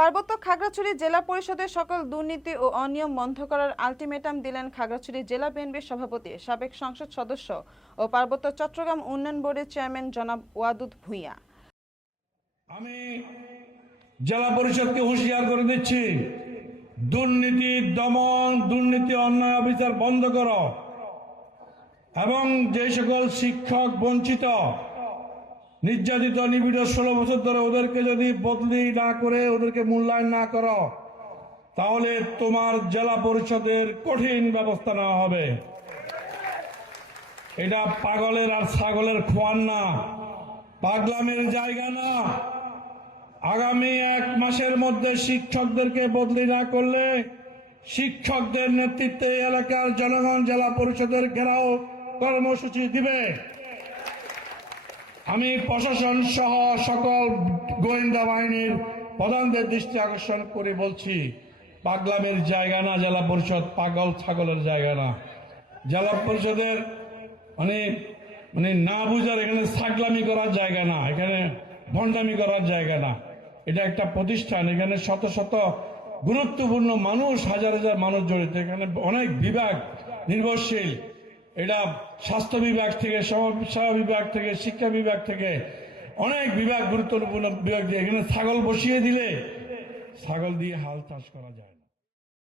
পার্বত্য খাগড়াছড়ি জেলা পরিষদের সকল দুর্নীতি ও অনিয়ম বন্ধ করার আলটিমেটাম দিলেন খাগড়াছড়ি জেলা বিএনপির সভাপতি, সাবেক সংসদ সদস্য ও পার্বত্য চট্টগ্রাম উন্নয়ন বোর্ডের চেয়ারম্যান জনাব ওয়াদুদ ভূঁইয়া। আমি জেলা পরিষদকে হুঁশিয়ার করে দিচ্ছি, দুর্নীতি দমন, দুর্নীতি অন্যায় অবিচার বন্ধ করো এবং যে সকল শিক্ষক বঞ্চিত, নির্যাতিত, নিপীড়িত 16 বছর ধরে ওদেরকে যদি বদলি না করে ওদেরকে মূল্যায়ন না করো, তাহলে তোমার জেলা পরিষদের কঠিন ব্যবস্থা নেওয়া হবে। এটা পাগলের আর ছাগলের খোয়ান না, পাগলামের জায়গা না। আগামী 1 মাসের মধ্যে শিক্ষকদেরকে বদলি না করলে শিক্ষকদের নেতৃত্বে এলাকার জনগণ জেলা পরিষদের ঘেরাও কর্মসূচি দিবে। আমি প্রশাসন সহ সকল গোয়েন্দা বাহিনীর প্রধানদের দৃষ্টি আকর্ষণ করে বলছি, পাগলামের জায়গা না জেলা পরিষদ, পাগল ছাগলের জায়গা না। জেলা পরিষদের মানে না বুঝার, এখানে ছাগলামি করার জায়গা না, এখানে ভণ্ডামি করার জায়গা না। এটা একটা প্রতিষ্ঠান, এখানে শত শত গুরুত্বপূর্ণ মানুষ, হাজার হাজার মানুষ জড়িত। এখানে অনেক বিভাগ নির্ভরশীল। এটা স্বাস্থ্য বিভাগ থেকে, সমাজসেবা বিভাগ থেকে, শিক্ষা বিভাগ থেকে অনেক বিভাগ, গুরুত্বপূর্ণ বিভাগ দিয়ে এখানে ছাগল বসিয়ে দিলে ছাগল দিয়ে হাল চাষ করা যায়।